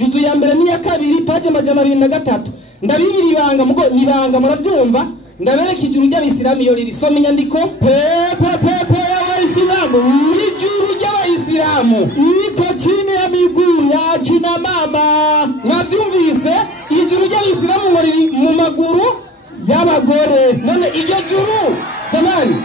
juzu ya mbere n'iya kabiri paje 203 ndabibiri ibanga mugo nibanga muravyumva ndabereka ijuru ry'abisilamu iyo riri soma inyandiko pepe y'abayisilamu ijuru ry'abayisilamu iko chini ya miguu ya kina mama mwavyumvise ijuru ry'abisilamu ngo riri mu maguru y'abagore none iryo juru jamani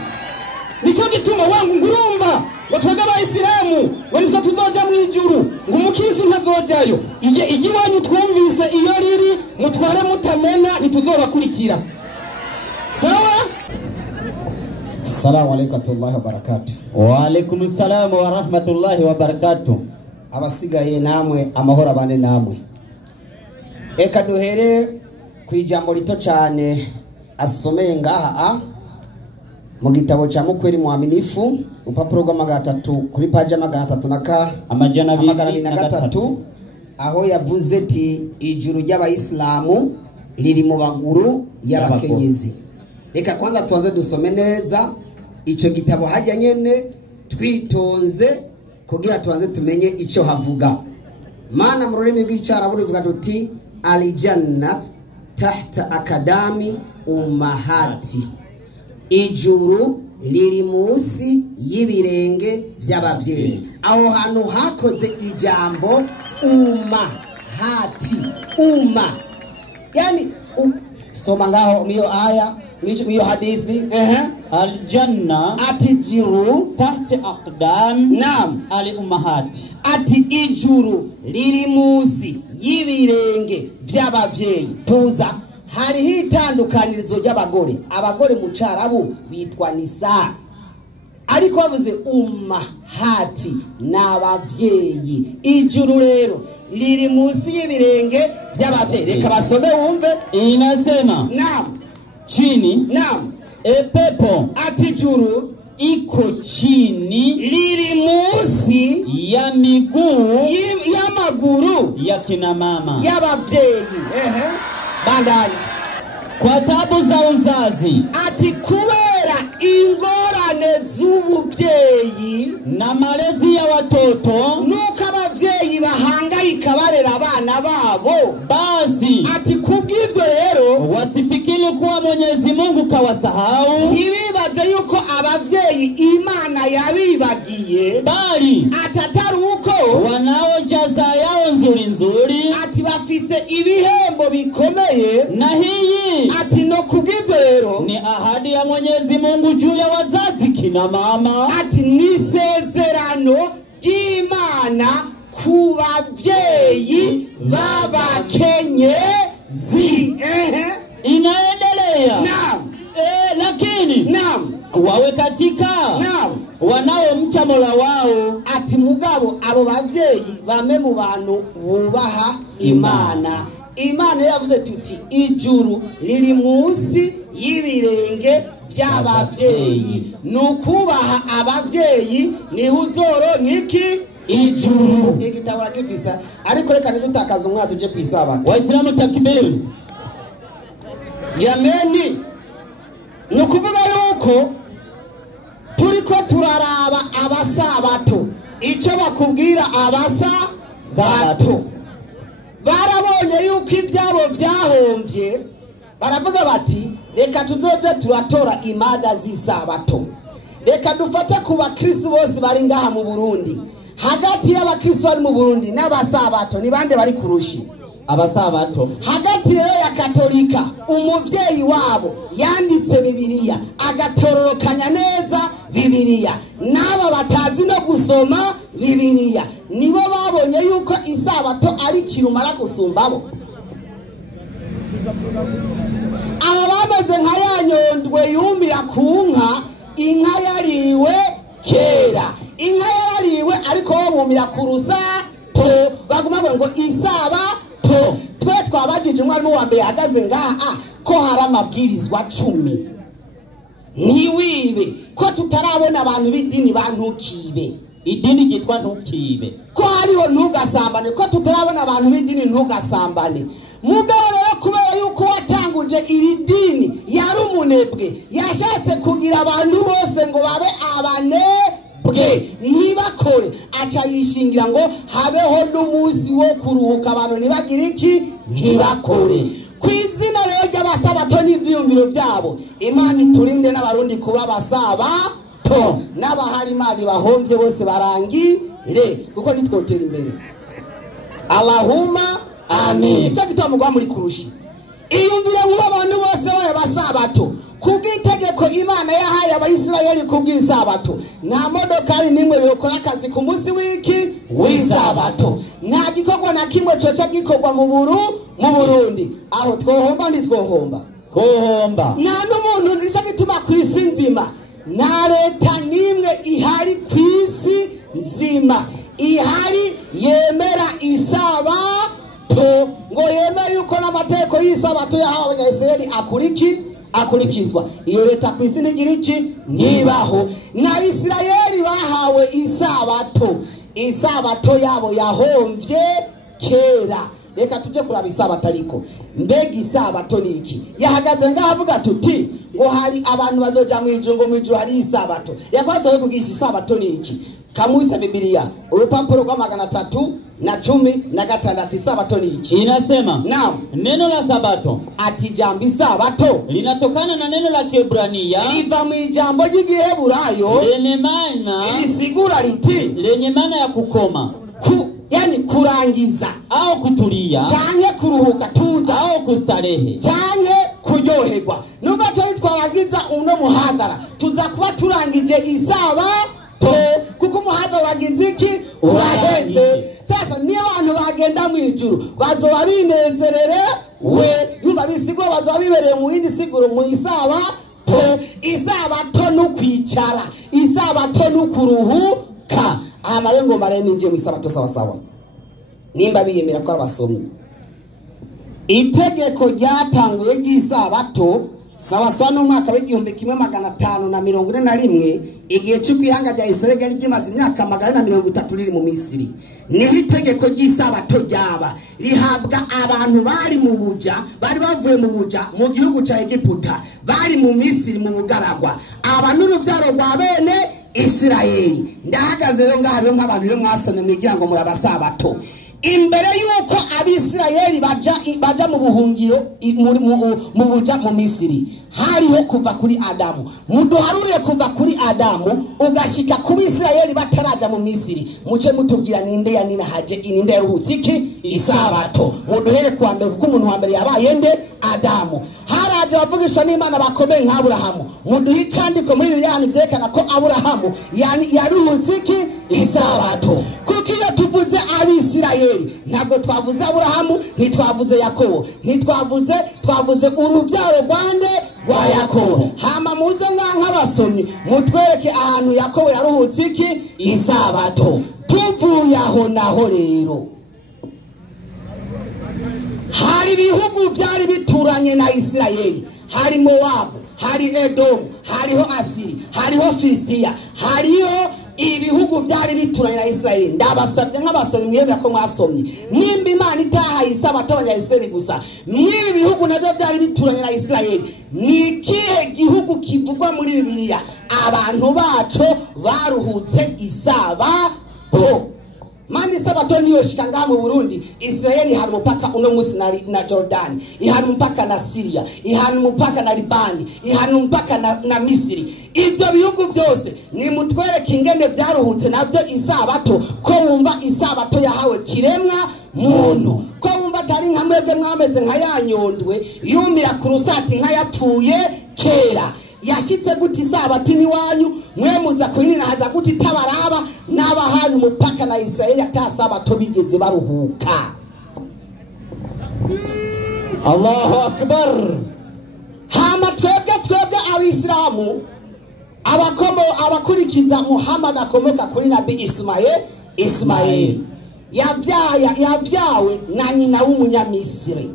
nico gituma wangu ngurumva watwaga abayisilamu wanitwa tuzoja mu ijuru ngumukirisu ntazojayo ije wanyu twumvise iyo riri mutware mutamena nituzobakurikira sawa. Assalamu alaykum wa barakatuh. Wa alaykum assalam wa rahmatullahi wa barakatuh. Abasigaye namwe amahoro abane namwe. Eka duhere kwijambo rito cyane asomeye ngaha mu gitabo cya mukweri muaminifu upapuro rwa3 kuri page 303 aho yavuze ati ijuru ry'abayisilamu riri mu baguru y'abakenyezi. Reka kwanza tuanze dusome neza ico gitabo hajya nyene twitonze kugira tuanze tumenye ico havuga. Mana mu rurimi rw'icyarabu rivuga tuti aljannat tahta akadami ummahati, ijuru riri munsi y'ibirenge by'abavyeyi. Aho hantu hakoze ijambo ummahati, yani soma ngaho miyo aya miyo hadithi aljanna atijiru tahta aqdam nam ali ummahati, ati ijuru riri munsi y'ibirenge by'abavyeyi. Tuza hari hitandukanirizo ry'abagore. Abagore mu Carabu bitwa nisa, ariko bavuze ummahati n'abavyeyi. Ijuru rero riri munsi y'ibirenge by'abavyeyi. Reka basome wumve. Inasema naam chini naam pepo ati juru iko chini riri munsi ya miguu y'amaguru ya kina mama y'abavyeyi. Bandani kwa tabu za uzazi, ati kubera ingorane z'ubuvyeyi na malezi ya watoto, nuko abavyeyi bahangayika barera abana babo, basi ati kubw'ivyo rero wasifikiri kuwa Mwenyezi Mungu kawasahau, ntibibaze yuko abavyeyi Imana yabibagiye, bali atatari uko wanao jaza yao nzuri nzuri, ati bafise ibihembo bikomeye. na hii ati no kubw'ivyo rero ni ahadi ya Mwenyezi Mungu juu ya wazazi kina mama, ati nisezerano ry'Imana ku bavyeyi b'abakenyezi. Inaendelea naam lakini naam wawe katika naam wanaomcha Mola wao, ati mugabo abo bavyeyi bame mu bantu bubaha Imana. Imana yavuze tuti ijuru riri munsi y'ibirenge by'abavyeyi. Nukubaha abavyeyi ni uzoro niki ijuru. Igitabo rakifisa, ariko reka nidutakaza umwaka tuje kwisaba. Waislamu takbir. Jameni, nukuvuga yuko turiko turaraba abasabato, ico bakubwira abasabato. Barabonye yuko ibyabo byahombye, baravuga bati reka tuzoze turatora imada z'isabato. Reka dufate ku bakristo bose bari ngaha mu Burundi. Hagati y'abakristo bari mu Burundi n'abasabato ni bande bari kurushi? Abasabato. Hagati rero ya Katolika, umuvyeyi wabo yanditse Bibiliya, agatororokanya neza Bibiliya, n'aba batazi no gusoma Bibiliya, nibo babonye yuko isabato ari kirumara gusumbabo. Aba bameze nka yanyondwe yumira ku nka, inka yariwe kera. Inka yariwe ariko bumira ku rusato, baguma ngo isabato. Twe twabajije umwana wa mbere hagaze ngaha ko hari amabwirizwa 10. Niwibe ko tutarabona abantu b'idini bantukibe. Idini gitwa ntukibe. Ko hariho ntugasambane, ko tutarabona abantu b'idini ntugasambane. Mugabo rero kubera yuko watanguje iri dini yari umunebwe, yashatse kugira abantu bose ngo babe abanebwe. bwe ntibakore, aca yishingira ngo habeho n'umunsi wo kuruhuka abantu ntibagire iki, ntibakore. Ku izina rero ry'abasabato n'ibyiyumviro byabo, Imana iturinde n'abarundi kuba abasabato, n'abahari Imana bahomvye bose barangire, kuko nitwotera imbere. Allahumma amin. Icyo gituma mugwa muri kurushi, iyumvire nk'ubu abantu bose baye basabato kubw'itegeko Imana yahaye abayisirayeli kubw'isabato. Nta modokari nimwe yokora akazi ku munsi w'isabato, nta gikorwa na kimwe coca gikorwa mu Burundi. Aho twohomba ntitwohomba, nta n'umuntu. Nicyo gituma ku isi nzima nta leta n'imwe ihari ku isi nzima ihari yemera isabato, ngo yemere yuko n'amategeko y'isabato yahawe abanyayisirayeli akurikizwa. Iyo leta ku isi ntigira iki, nibaho. Na Isirayeli bahawe isabato yabo yahomvye kera. Reka tuje kuraba isabato. Ariko mbega isabato ni iki? Yahagaze ngaho avuga tuti ngo hari abantu bazoja mu ijuru, ngo mu ijuru hari isabato. Yakwaje kugisha isabato ni iki? Kamuisa Biblia urupapuro rwa 316 isabato ni iki? Inasema naam, neno la sabato ati jambo isabato linatokana na neno la Kiebrania liva mu ijambo ry'Igiheburayo lenye maana ya kukoma, yani kurangiza au kutulia, canke kuruhuka, tuza au kustarehe, canke kuryoherwa. Nubwo twitwaragiza uno muhagara tuza kuba turangije isabato, kuko umuhanda wagize iki, uraheze. Sasa niyo abantu bagenda mu ijuru bazoba binezerere yumva bisigura bazoba bibereye mu yindi siguro mu isabato. Isabato no kwicara, isabato no kuruhuka. Amarengo marene nje mu isabato sawa nimba biyemera ko abasomyi. Itegeko ryatanguye ry'isabato sawa no mwaka w'1541, igihe cyo kwihanga rya Israeli ryari rimaze imyaka 130 riri mu Misiri. Niho itegeko ry'isabato ryaba rihabwa abantu bari mu buja, bari bavuye mu buja mu gihugu cya Egiputa, bari mu Misiri mu bugaragwa, abantu n'uruvyaro rwa bene Isirayeli. Ndahagaze rero ngaho nk'abantu rero mwasomye mwigira ngo murabasabato. Imbere yuko abisirayeli baja mu buhungiro mu buja mu Misiri, hariho kuva kuri Adamu. Muduharure kuva kuri Adamu ugashika ku Bisirayeli bataraja mu Misiri, muce mutubwira ninde yanina haje ininde yaruhutse iki isabato. Muduhere kwa mbere, kuko umuntu wa mbere yabaye nde? Adamu. Haraje bavugishwa n'Imana bakomeye nka Aburahamu. Muduhe icandiko muri Bibiliya vyerekana ko Aburahamu yaruhutse iki isabato. Kuko iyo tuvuze Abisirayeli ntabwo twavuze Aburahamu, ntitwavuze Yakobo, twavuze urubyaro rwande rwa Yakobo. Hama muze nk'abasomyi mutwereke ahantu Yakobo yaruhutse iki isabato. Tuvuye aho naho rero hari ibihugu byari bituranye na Isirayeli, hari Mowabu, hari Edomu, hariho Asiri, hariho Filistiya, hariho ibihugu byari bituranye na Isirayeli. Ndabasabye nk'abasomyi mwemera ko mwasomye, nimba Imana itahaye isabato abanyayisirayeli gusa, mwibi bihugu navyo byari bituranye na Isirayeli, ni ikihe gihugu kivugwa muri Bibiliya abantu baco baruhutse isabato? Mani sabato niyo shikanga mu Burundi. Israeli hari mupaka uno musi na Jordan, ihari mupaka na Syria, ihari mupaka na Libani, ihari mupaka na Misiri. Ivyo bihugu byose ni mutwereke ingene byaruhutse navyo isabato, ko wumva isabato yahawe kiremwa muntu, ko wumva atari nka mwebwe mwameze nka yanyondwe yumira ku rusati nka yapfuye kera. Yashitse guti isabato ni wanyu mwemuza kuinina haza guti tabaraba n'abahari mupaka na Israeli atasabato bigeze baruhuka. Allahu akbar. Hama twebwe abisilamu abakurikiza Muhammad akomoka kuri Nabi Ismaili yabyawe na nyina w'umunyamisiri.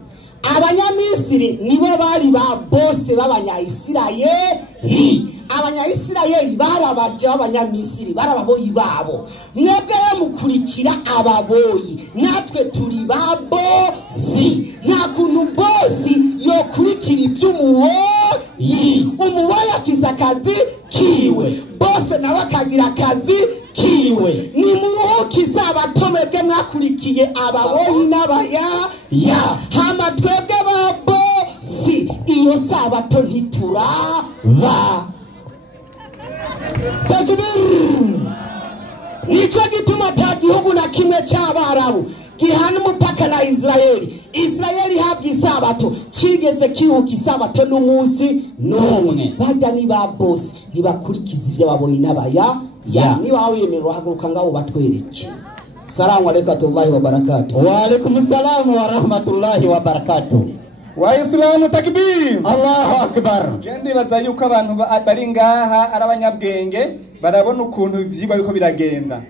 Abanyamisiri nibo bari ba bose b'abanyayisirayeli. Abanyayisirayeli barabaja abanyamisiri, barababoyi babo. Mwebwe mukurikira ababoyi, natwe turi babosi. Nta kuntu bosi yokurikira ivy'umuwoyi. Umuwoyi afise akazi kiwe, bose nawe akagira akagira akazi kiwe. Nimuruhuke isabato mwebwe mwakurikiye ababoyi n'abayaya, hama twebwe babosi iyo sabato ntituraba. Nico gituma ata gihugu na kimwe c'abarabu gihana umupaka na Israeli. Israeli habwa isabato cigeze kihuka isabato n'umunsi n'umwe. Bajya ni ba boss ntibakurikiza ivyo baboyi n'abaya niba wiyemerera haguruka ngaho batwereke. Salamu alaykum wa barakatuh. Wa alaykum salam wa rahmatullahi wa barakatuh. Wa Islamu takbir. Allahu akbar. Jendi bazayuko abantu bari ngaha arabanyabwenge barabona ukuntu ivyigwa biko biragenda.